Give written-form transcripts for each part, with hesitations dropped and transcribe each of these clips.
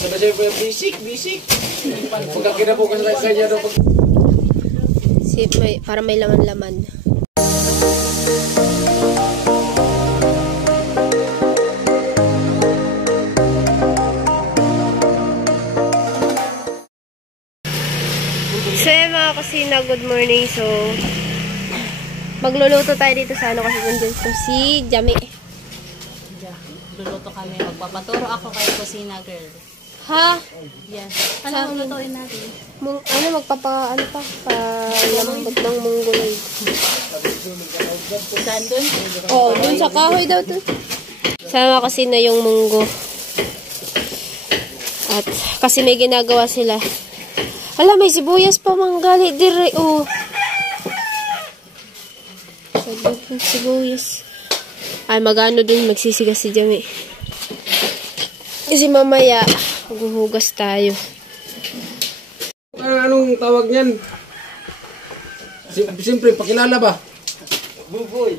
Sabi siya po yung bisik. Pagka kinabukas na kanya daw pag... Para may laman-laman. So mga kusina, good morning. So magluluto tayo dito sa ano kasi nandun to si Jami. Luluto kami. Magpapaturo ako kay kusina girl. Ha? Yes. Ano lulutuin natin? Magpapa-ano pa? Palambot ng munggoy. Saan dun? Oo, dun sa kahoy daw to. Sama kasi na yung munggo. At kasi may ginagawa sila. Ala, may sibuyas pa manggali dire. Oh. Sibuyas. Ay, magano dun magsisigas si Jami. Kasi mamaya, maghuhugas tayo. Anong tawag niyan? Siyempre, pakilala ba? Buboy.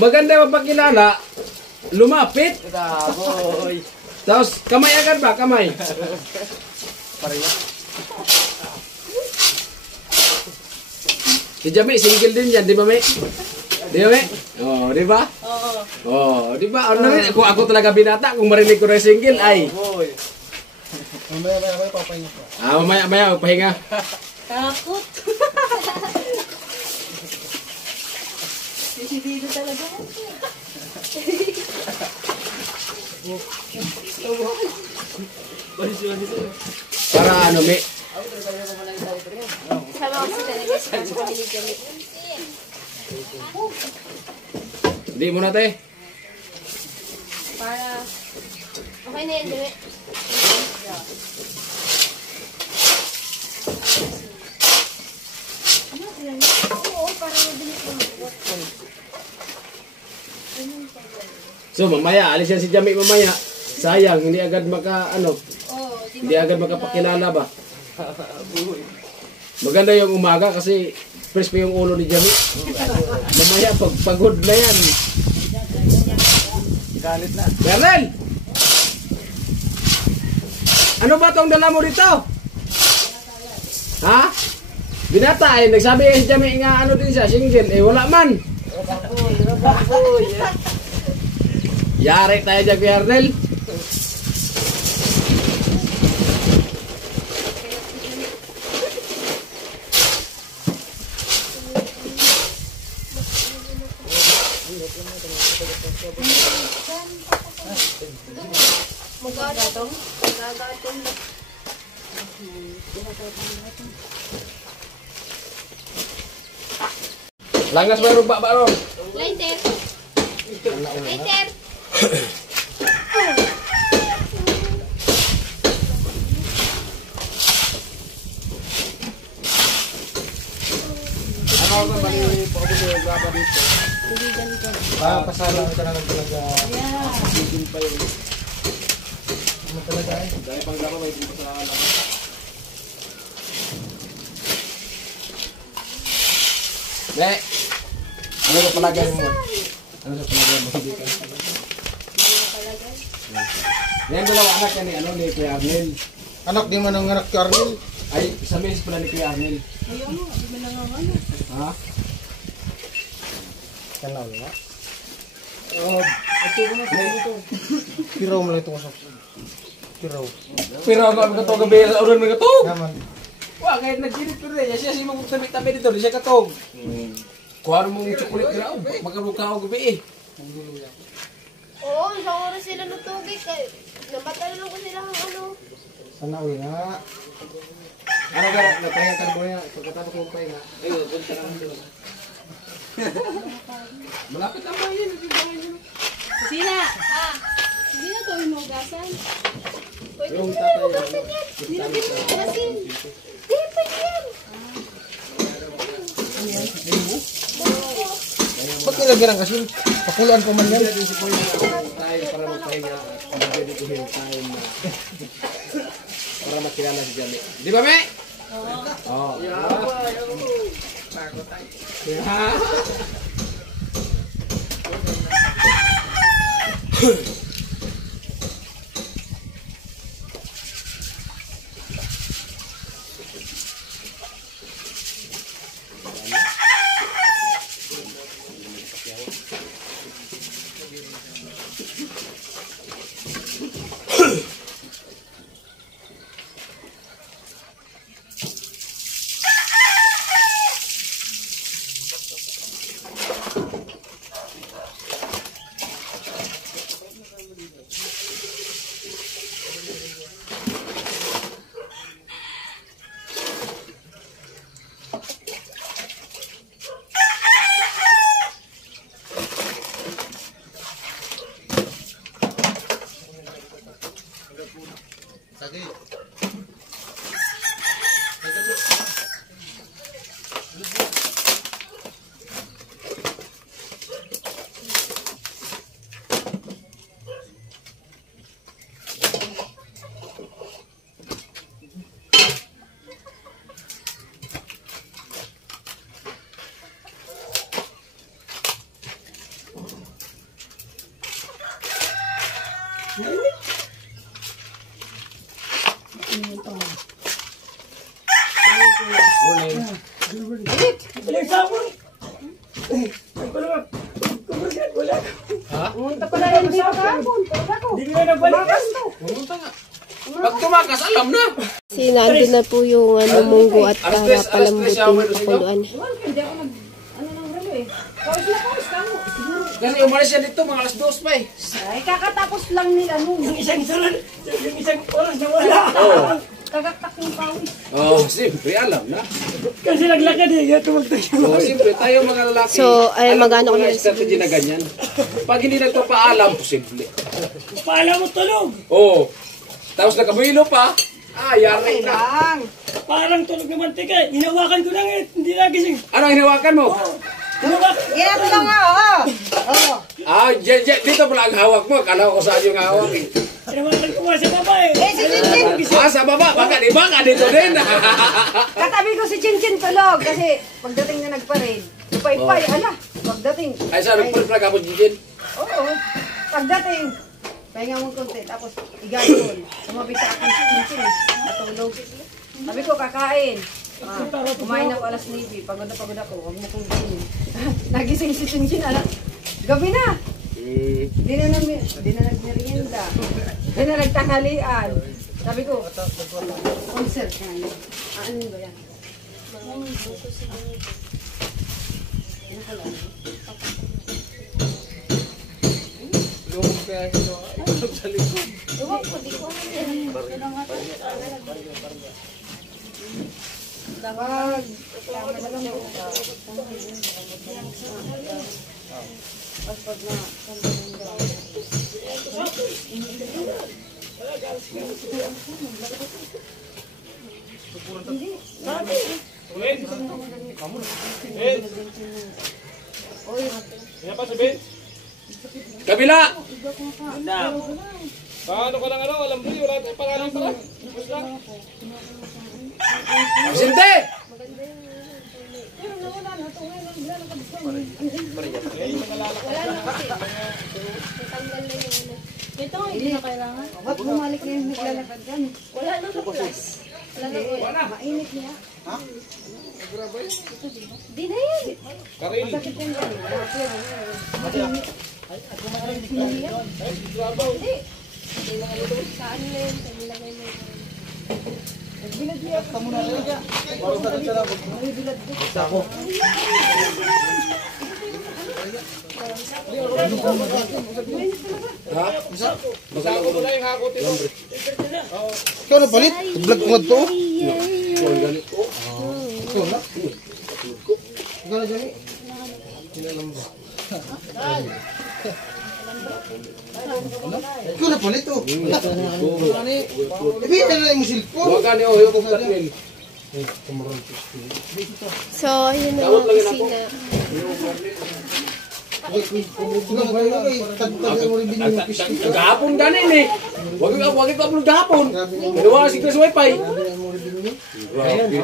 Maganda mapakilala, lumapit. Boy. Tapos, kamay agad ba? Kamay. Pareho. Si Jami, single din yan, di ba, May? Di ba, May? Oh, di ba? Oo. Oh, di ba? Kung ako talaga binata, kung marinig ko na single, ay. Mamaya papahinga pa. Mamaya, pahinga. Takot. Dito talaga. Para ano, May? Sama ko sila guys, kasi kami ni Jami. Hindi mo na, te. Para, okay na yan, Jami. Oo, para mabilis mo. So, mamaya, alis yan si Jami mamaya. Sayang, hindi agad hindi agad makapakilala ba? Maganda yung umaga kasi fresh pa yung ulo ni Jami. Mamaya, pag pagod na yan. Galit na. Bernel! Ano ba tong dala mo dito? Ha? Binata eh, nagsabi si Jami nga ano din siya, single. Eh, wala man. Yari tayo dyan, Bernel. Magagatong. Langas baru bak ron. Later. Later. Ano ba bali po ako yung gaba dito? Hindi ganito. Pasala ka na lang talaga. Yeah. Sisin pa yun. Ano talaga eh? Dahil pang gaba may dito sa alam. Ne. Ano ba palagay mo? Ano sa palagay mo dito? Yan dalawa anak yan ni Kuya Arnel. Anak, di man ang anak ka, Arnel. Ay, sa meses pala ni Kuya Arnel. Ayaw mo, di mo nangangano. Ha? Kanal na. Ito ko na dito. Piraw mo lang ito sa... Piraw. Pero ako ang katog gabi sa uran mga katog. Naman. Wa kahit nagdirit pero siya si mo tabi-tabi dito, di siya katog. Kuha mo ng chocolate na magkaruka ako gabi eh. Oo, isang oras sila natugig. Nabatalo lang ko sila ng ano. Sana uwi na. Ano ka, napahinga ka mo yan. Pagkatapos ko pahinga. Ayun, punta na naman. Malapit ang bahay yun. Kusina! Hindi na to yung hugasan. Pwede mo na hugasan yan. Hindi na pwede mo hugasin. Hindi, pwede yan. Ba't nilagyan ang kasin? Pakuluan pa man yan. Hindi si Poy na tayo para magpahinga. Pwede ko yung time na para makilala si Jami. Di ba, Me? Oo. Takot tayo. Pumunta pala yan dito kahapon. Hindi na nagbalikas to. Pumunta nga. Pag tumakas, alam na. Kasi nandun na po yung munggo at para palambutin yung pakuluan. Hindi ako nag... Ano nang relo eh. Pawis na pawis ka mo. Siguro. Kasi umalis siya dito, mga alas 2 pa eh. Ay, kakatapos lang nila nung... Yung isang oras na wala. Oo. Kagatak yung pawis. Oh, siyempre, alam na. Kasi naglakad eh, tumagtayo. Oh, siyempre, tayo mga lalaki. So, ay, alam magano ko ko mga na strategy na ganyan. Pag hindi nagpapaalam, posible. Paalam mo tulog. Oo. Tapos nakabuhilo pa. Ah, yari na. Parang tulog na mantika eh. Hinawakan ko lang eh, hindi nagising. Ano ang hinawakan mo? Hinawakan. Ginagawa lang nga, oo. Ah, dito pala ang hawak mo. Kala ko saan yung hawak eh. Hinawakan ko nga sa baba eh. Eh, si Chinchin. Ah, sa baba. Baka di ba ka dito din. Katabi ko si Chinchin tulog kasi pagdating na nagparade, ipay-ipay, ala, pagdating. Ay, saan nagpulplag ako, Jinjin? Oo, pagdating, pahinga mong konti, tapos igagol. Sumabi sa akin si Chinchin, natulog. Sabi ko, kakain. Kumain ako alas 9, pagod na ako, huwag mo kong gising. Nagising si Chinchin, ala, gabi na. Di na nagmerienda. Di na nagtanghalian. Sabi ko, concert na yun. Ano ba yan? Lumog kaya ito. Sa likod. Ewan ko, di ko alam yan. Dapat, tama na lang po. Pagpag na, Kabila! Paano ka lang alam mo, wala tayong pangalan pala. Sinte! ito, hindi na kailangan. Ba't bumalik na yung naglalakad yan? Wala na sa plus. Wala. Mainit niya. Ha? Di na yan. Masakit yan yan. Mainit. Hindi. Saan na yun? Nilagay mo yun. Nagbilad niya. Kamu na rin niya. Nagbilad niya. Ako. Ha? Baka ko na yung hakot ito. Ikaw na palit. Vlog mo to. Kung ganit ko. Ikaw na. Ikaw na dyan eh. Kinalam ba? Ikaw na palit oh. Ibigay na yung cellphone. Huwag ka niyo, yung kumplatnil. So, ayun na yung kusina. Gahapon ganin eh. Huwag ka upload gahapon. Dalawa si Chris Wi-Fi. Grabe.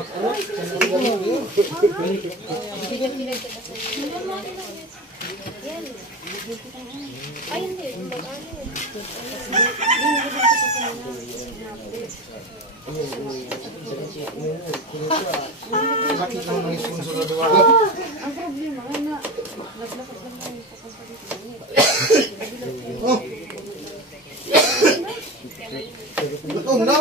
Ayun din, mag-ano. Bakit mo mga sponsor na duwa? Ang problema, na naglakas lang tayo sa Oh! Gutom na?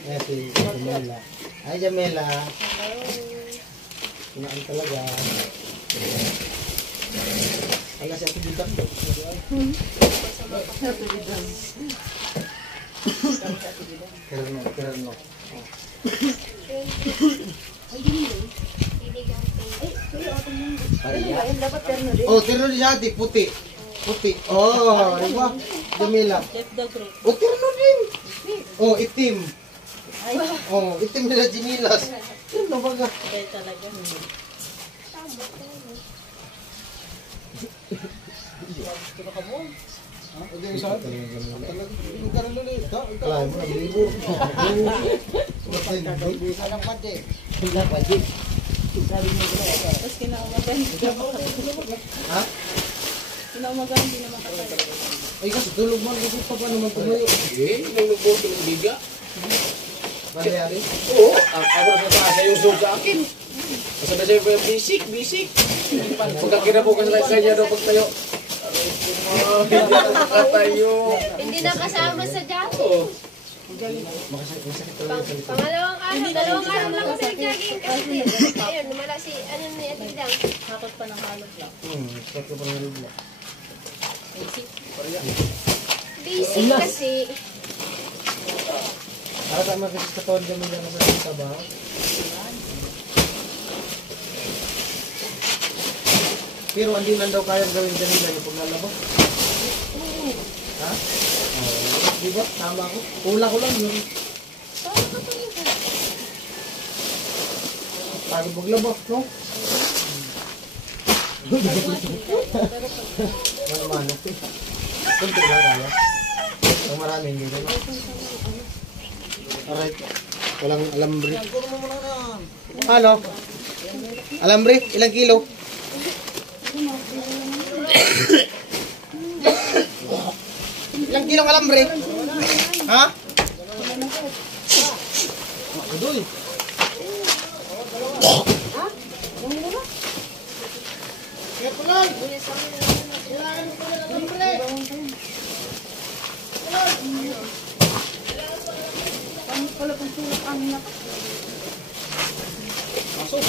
Ayan si Jamela. Hi Jamela. Kumain talaga. Wala siya dito. Kerno. dapat terno din. Oh, terno di ate, puti. Puti. Oh, di ba? Jamela. Oh, terno din. Oh, itim. Oh, itim nila Jinilas. Terno baga. Kalahin mo, naglibo. Anak pati. Anak pati. Ha? Ay, kasi tulog man. Kasi pa naman tumayo. Nilubos yung biga. Mangyari? Oo, ako na sa yung sa akin. Masama sa'yo pa yung bisik. Pagka kinabukas sa kanya daw pagtayo. Hindi na makatayo. Hindi na kasama sa dati. Oo. Masakit talaga sa likod. Dalawang araw lang kasi nag-jogging kasi. Ayun, lumala si, ano ni Atidang. Takot pa ng halog lang. Sakit pa ng lubla. Basic kasi. Para sa mga kasi katawan kami lang naman sa trabaho. Pero hindi man daw kayang gawin kanila yung paglalabas. Ha? Oh, di ba? Tama ako. Pula ko lang yun. Pagod maglabas, no? Mano-mano. Kunti lang kaya. Ang maraming yun. Alright. Walang alambre. Ano? Alambre? Ilang kilo? Ilang kilong alambre? Ha? Adoy. Kaya po lang. Wala pang tulak ang na. Pasok.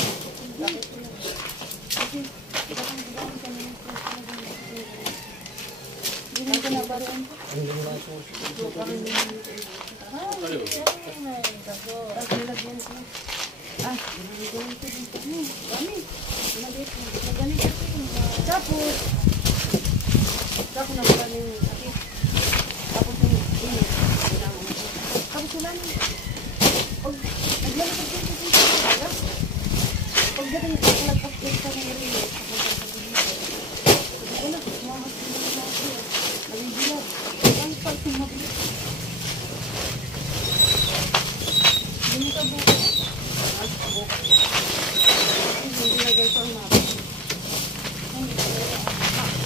Hindi ko na baruan. Tapos na ba yung sakit? Tapos yung init. Tapos wala na. Pag naglalakad din sa dito, pagdating ko, nagpapit ka ng rin. Wala, mamas ko na ako. Naligilag. Ang pagtumabilis. Hindi ka buko. Ang buko. Hindi nilagay sa mapa.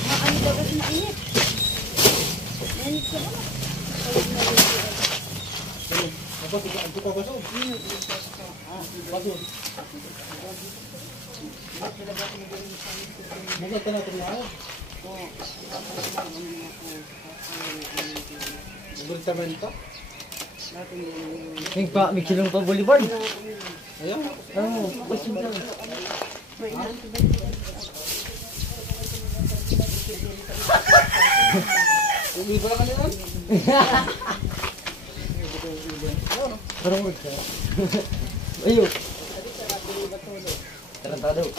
Maano ba kasi mainit? Mainit ka ba na? Apa tiga antuk apa so? Bagus. Mungkin kena terlalu. Bertamento. Yung pa, may kilong pa boulevard. Ayo. Oo, kasi lang. Uwi ba ka niyan? Parang wag ka. Ayun. Tarantado.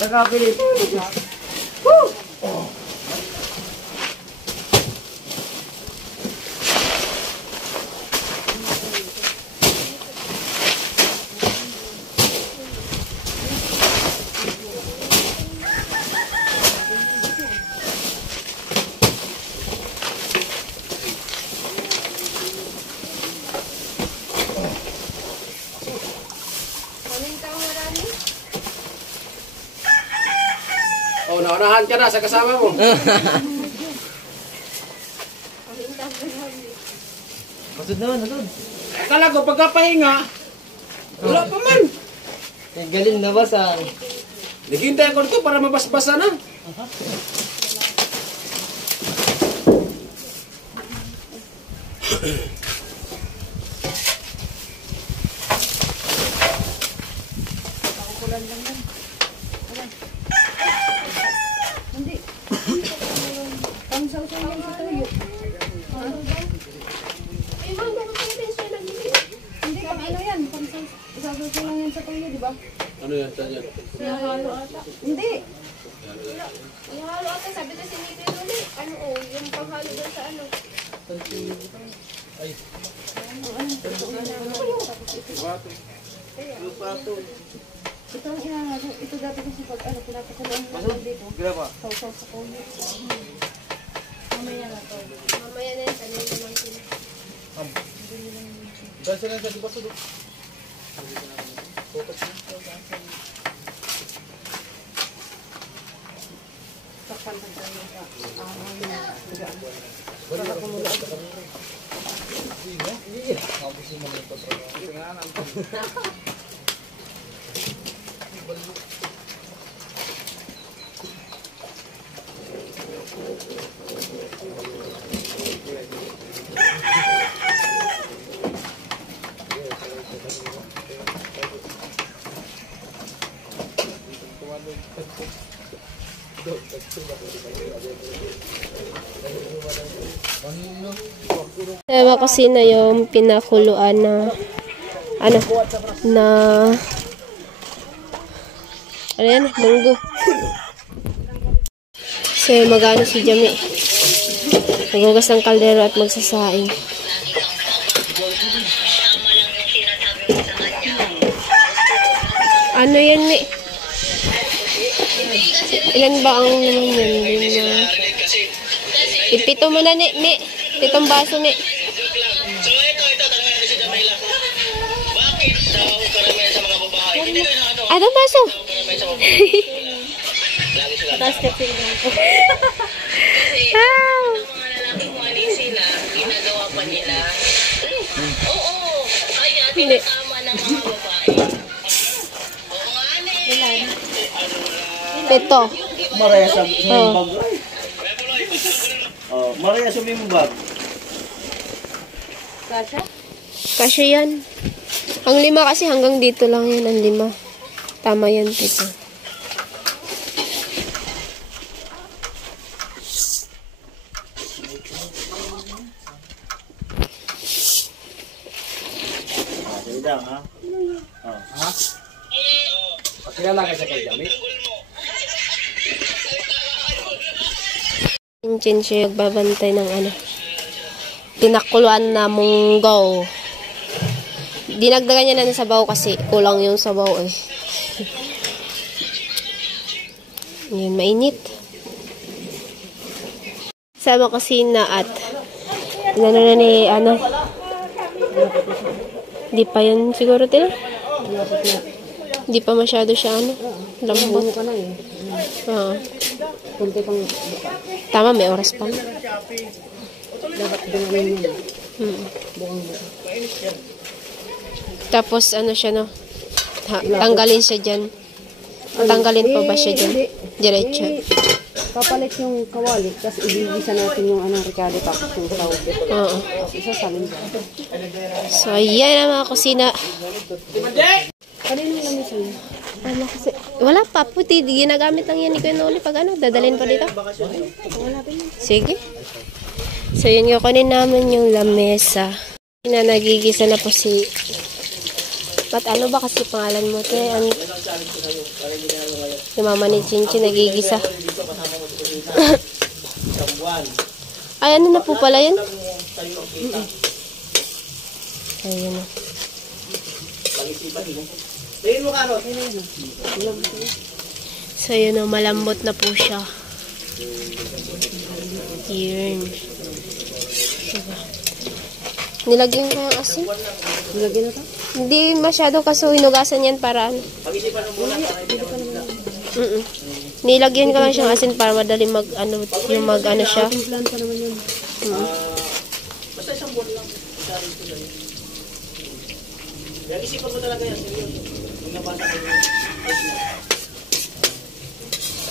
Nakapilit. Manahan ka na sa kasama mo. Masud naman, masud. Akala ko pagkapahinga, wala pa man. Galing na ba sa... Naghintay ako dito para mabasbasa na. Ano yan? Saan yan? Hindi. Ihalo ata, sabi ko si Niti doon eh. Ano yung panghalo doon sa ano. Ito dati kasi pag pinapakuloan naman dito. Graba. Sausaw sa kulo. Mamaya na yun, sanay naman sila. Dahil sila sa diba sudok? Ewa kasi na yung pinakuluan na ano yan, munggo. Kasi magano si Jami. Nagugas ng kaldero at magsasaing. Ano yan, Mi? Ilan ba ang naman yan? Ipito mo na, Mi. Pitong baso, Mi. So ito, tanong natin si Jamila. Bakit daw karamihan sa mga babae? Hindi kayo na ano? Anong baso? Karamihan sa mga babae. Lagi sila. Kasi Ah! ang mga lalaking mali sila, ginagawa pa nila. Oo, kaya tinatama ng mga babae. Oo nga, Pito. Maraya sa Oh. Oh, Maraya sa mimbag. Kasya yan. Ang 5 kasi hanggang dito lang yan, ang 5. Tama yan, Pito. Dang, ha? Pakilala ka sa kay Jami. Chinchin siya nagbabantay ng ano. Pinakuluan na munggo. Dinagdagan niya na ng sabaw kasi kulang yung sabaw eh. Yan, mainit. Sama kasi na at inano na ni ano. Di pa yan siguro tila. Di pa masyado siya ano. Lambot. Oo. Tama, may oras pa. Tapos ano siya no? Tanggalin siya dyan. Tanggalin pa ba siya dyan? Diretso. Papalit yung kawali, tapos ibigisa natin yung anong Ricardo tapos yung saw. Oo. Isa salin dyan. So, ayan ang mga kusina. Kanino lang isa yun? Ano kasi, wala pa. Puti, ginagamit lang yan ni Kuya Noli pag ano, dadalhin pa dito. Sige. So, yun yung kunin namin yung lamesa. Na nagigisa na po si... Ba't ano ba kasi pangalan mo? Ano? Si Mama ni Chinchin nagigisa. Ay, ano na po pala yun? Ayun na. So, yun na, malambot na po siya. Yun. Diba? Nilagyan ko yung asin. Nilagyan na ito? Hindi masyado kaso hinugasan yan para ano. Nilagyan ko lang siyang asin para madali mag ano siya. Plan ka naman yun. Basta isang buwan lang. Isarin ko lang. Kaya isipan mo talaga yan. Seryoso. Kung nabasa ko yung post mo.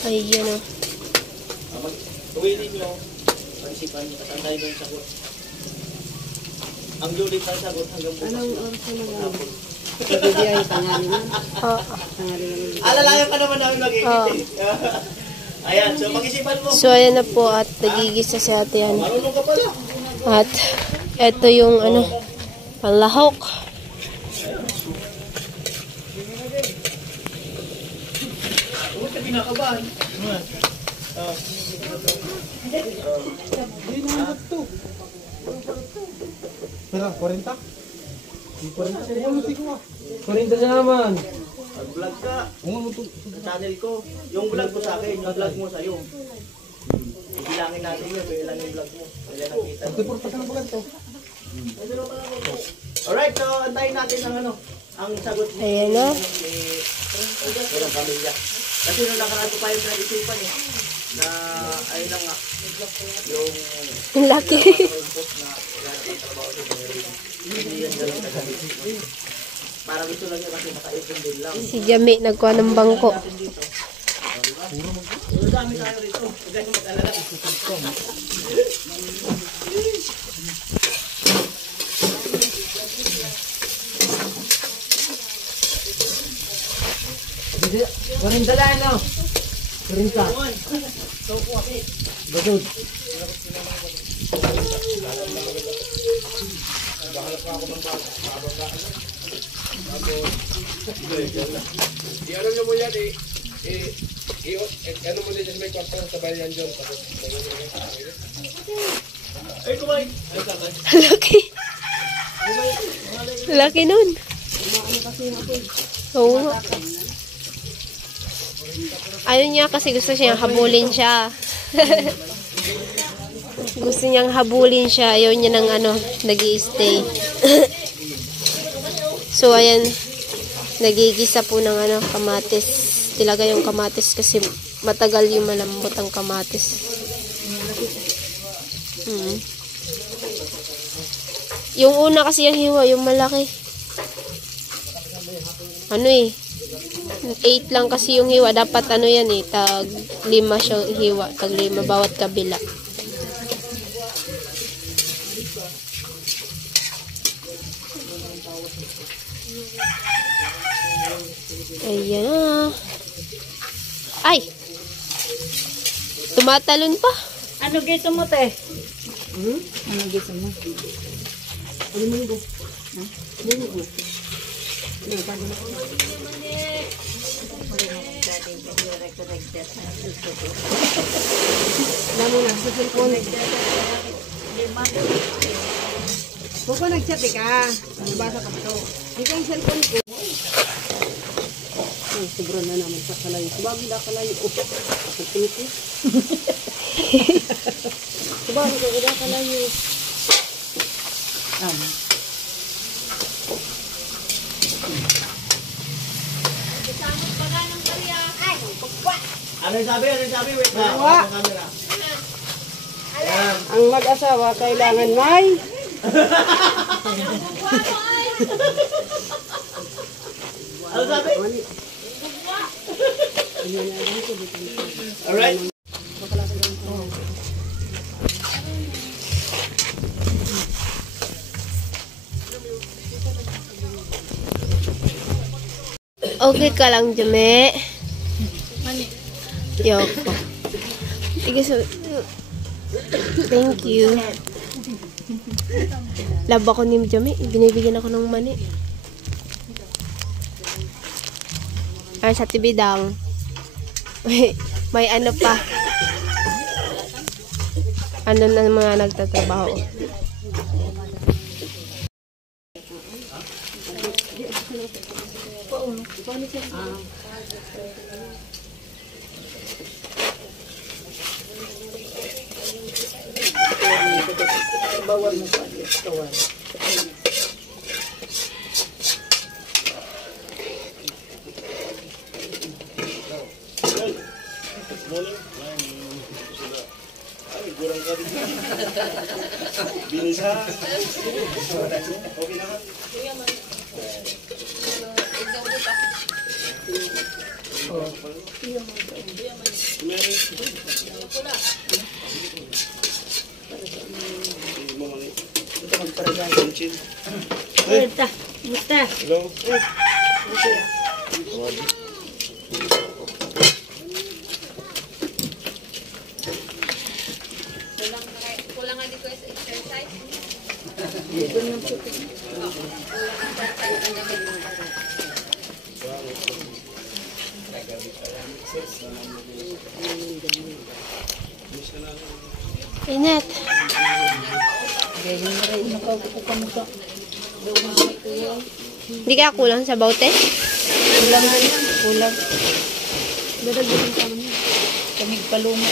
Ayan o. Gawin ninyo. Pag-isipan nyo. Tapos antayin ko yung sagot. Ang lulit na sagot hanggang bukas. Anong oras na lang? Pagbibiyahe, tangali na. Tangali na. Alalayan ka naman namin mag-ibig Ayan, so pag-isipan mo. So ayan na po at nagigisa si ate yan. Marunong ka pala. At eto yung ano, panlahok. Huwag ka pinakabahan. Pera, 40? Di 40. 40 siya naman. Mag-vlog ka. Sa channel ko. Yung vlog ko sa akin, yung vlog mo sa'yo. Ibilangin natin yun, kaya lang yung vlog mo. Kaya nakita. Alright, so antayin natin ang ano, ang sagot mo. Ayan na. Walang pamilya. Kasi nung nakaraan ko pa yung nag-isipan eh. Na, ayun lang nga. Yung Ang laki. post na yung trabaho sa hindi yan gano'n kagabi. Para gusto lang niya kasi maka-ipon din lang. Si Jami nagkuha ng bangko. Dito. Dami tayo rito. Huwag kayo mag-alala. Waring dala, no? Waring ka. Badod. I-ano nyo mo yan, ano mo din may kwarto sa bayan dyan. Ay, kumain. Laki. Laki nun. Oo nga. Ayun niya kasi gusto siyang habulin siya. Gusto niyang habulin siya. Ayaw niya ng ano, nag-i-stay. So, ayan. Nagigisa po ng ano, kamatis. Tilaga yung kamatis kasi matagal yung malambot ang kamatis. Yung una kasi yung hiwa, yung malaki. Ano eh. 8 lang kasi yung hiwa. Dapat ano yan eh. Tag 5 siya hiwa. Tag 5 bawat kabila. Ayan na. Ay! Tumatalon pa. Ano gito mo, te? Ano gito mo? Ano munggo? Ha? Munggo. Ano, paano na? Lalo na, sa cellphone. Kung nag-chat ka, nabasa ka ito. Hindi yung cellphone ko. Ay, sobrang na naman sa kalayo. Subagi na kalayo. Nagpilit eh. Subagi na kalayo. Ano yung sabi? Ano yung sabi? Wait na. Ang camera. Ang mag-asawa kailangan may Ano sabi? Alright. Okay ka lang, Jame. Yoko. Sige, so, thank you. Love ako ni Jame. Binibigyan ako ng mani. Ay, sa tibidang. May ano pa. Ano na mga nagtatrabaho. bawal mo pa. Bawal. Binisa. Okay na ka? Hello. Init. Hindi kaya kulang sa baute? Kulang. Dadagdagan ka naman. Kamig paluma.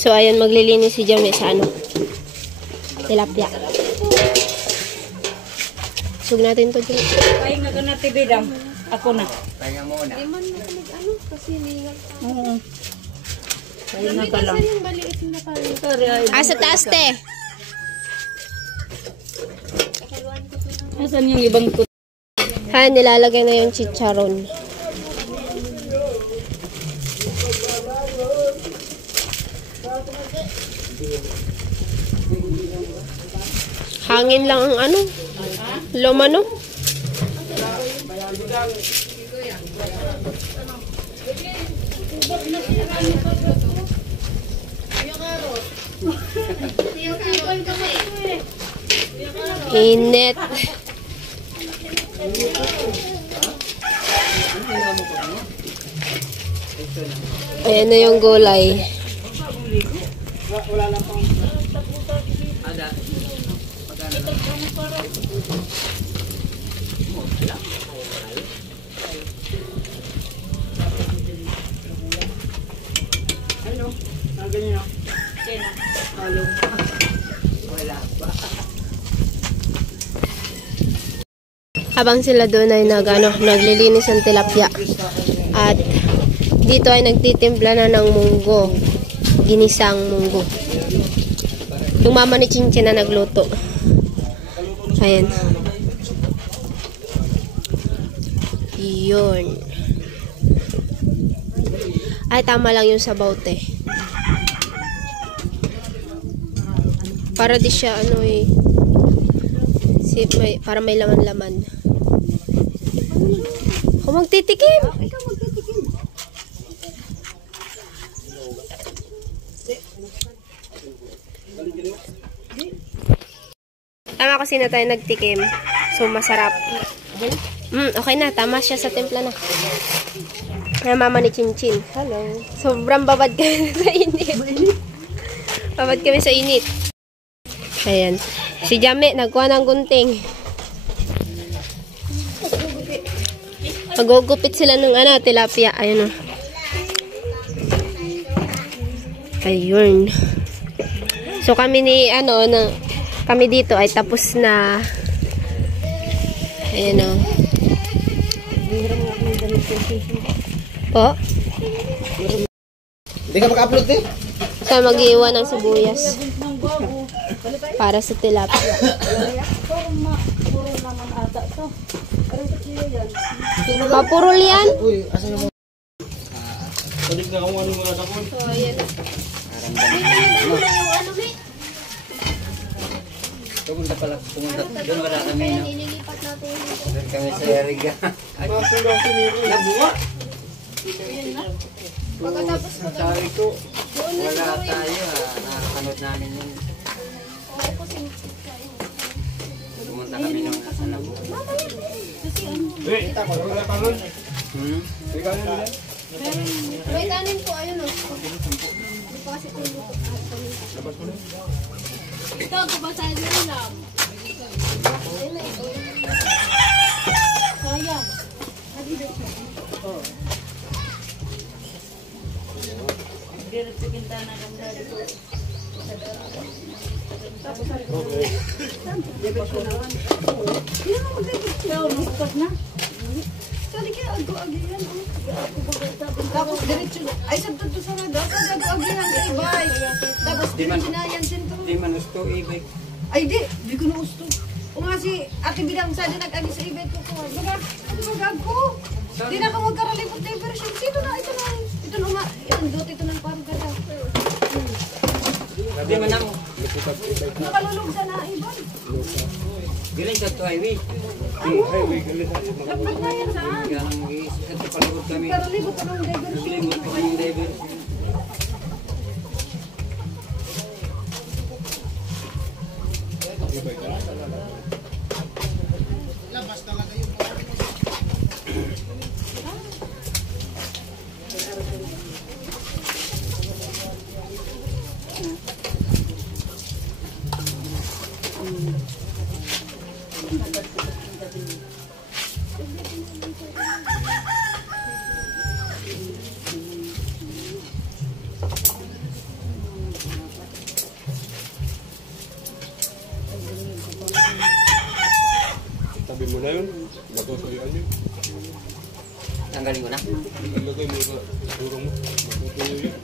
So, ayun, maglilinis si Jamie sa ano? Tilapia. Sug natin to, Jamie. Pahinga ka na, tibidam. Ako na. Pahinga muna. Oo. Pahinga ka lang. Sa taas, te. Nasaan yung ibang kuto? Ha, nilalagay na yung chicharon. Hangin lang ang ano? Lomano? Init. Ayan na yung gulay. Habang sila doon ay naglilinis ng tilapia. At dito ay nagtitimpla na ng munggo. Ginisang munggo. Yung mama ni Chinchin na nagluto. Ayan. Yun. Ay, tama lang yung sabaw, te. Para di siya, ano eh. Para may laman-laman. Kung magtitikim. Tama kasi na tayo nagtikim. So, masarap. Okay na. Tama siya sa timpla na. Ay, mama ni Chinchin. Hello. Sobrang babad kami sa init. Babad kami sa init. Ayan. Si Jame, nagkuha ng gunting. Magugupit sila ng tilapia. Ayun o. Ayun. So kami kami dito ay tapos na. Ayun o. Po? Hindi ka maka-upload eh? So mag-iwan ng sibuyas. Para sa tilapia. Mapurol yan? Uy, asan yung mga... Balik na kung ano mga dakon. So, ayan. Pumunta pala, doon wala kami, no? Doon kami sa Eriga. Nabuwa. Sabi ko, wala tayo, nakakanod namin yun. Pumunta kami nung nasa Nabuwa. Wait, wala pa nun. Ikaw na nila. May kanin po, ayun o. Hindi pa kasi kung luto. Ito, kubasahin na lang. Ayun na ito. Kaya. Tapos diretso na. Ay, sa tuto sa rada. Sa gag-agihan sa ibay. Tapos diretso na yan sentro. Di man gusto ibig. Ay, di ko na gusto. O nga si Ate Bidang sa nag-agi sa ibay ko ko. Baga, ano ba gag ko? Di na ka magkaralipot na version. Sino na? Ito na. Ito na nga. Ito dot. Ito na parang kada. Di man ako. Nakalulog sa naibay. Galing sa to highway. Dapat na yan saan? Kaya nang isa sa palibot kami. Karalipot ka ng diversion. Naglingot pa kami ng driver. Tabi mo na yun. Matutuyuan yun. Tanggalin ko na. Ilagay mo sa durong mo. Matutuyo yun.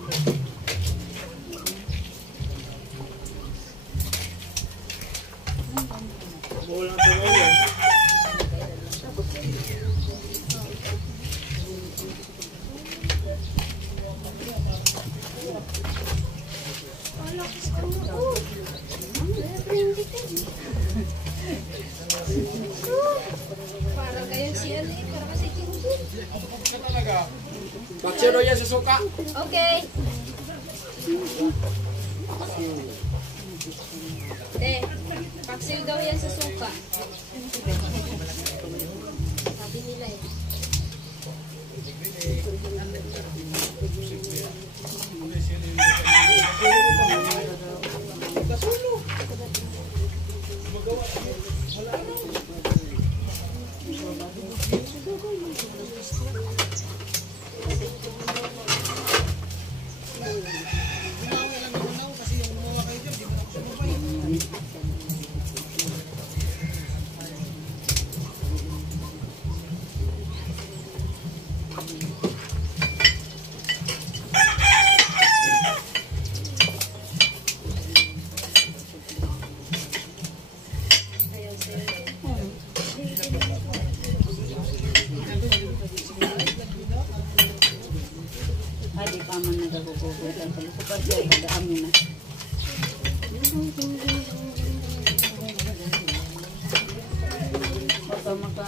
Parang kayo si ano eh, parang kasi Tintin. Paksyo daw yan sa suka. Okay. Paksiw daw yan sa suka. Sabi nila eh. Ay, di pa man nagagugugutan. Kapag kayo, pagdaan mo na. Maka.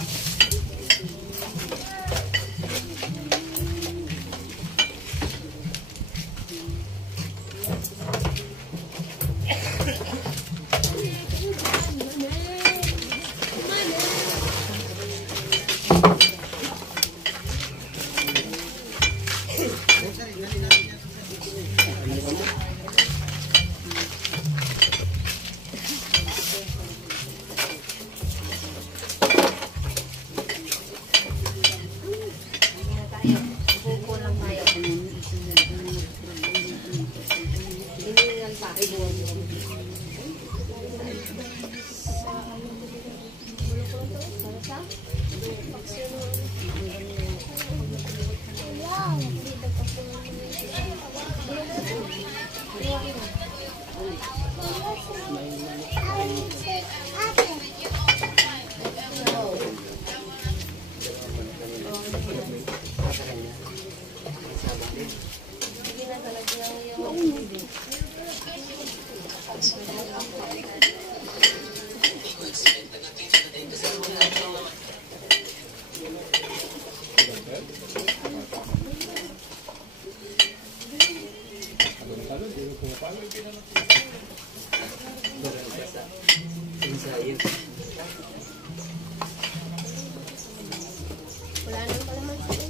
Wala nang kalamansi.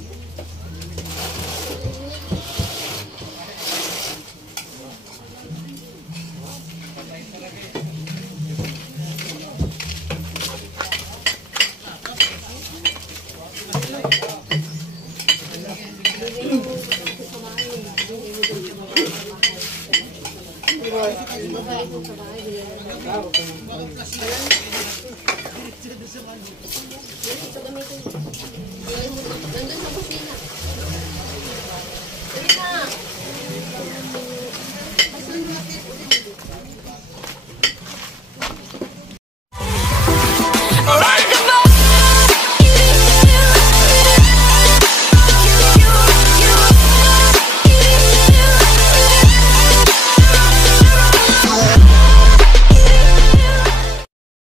Sige,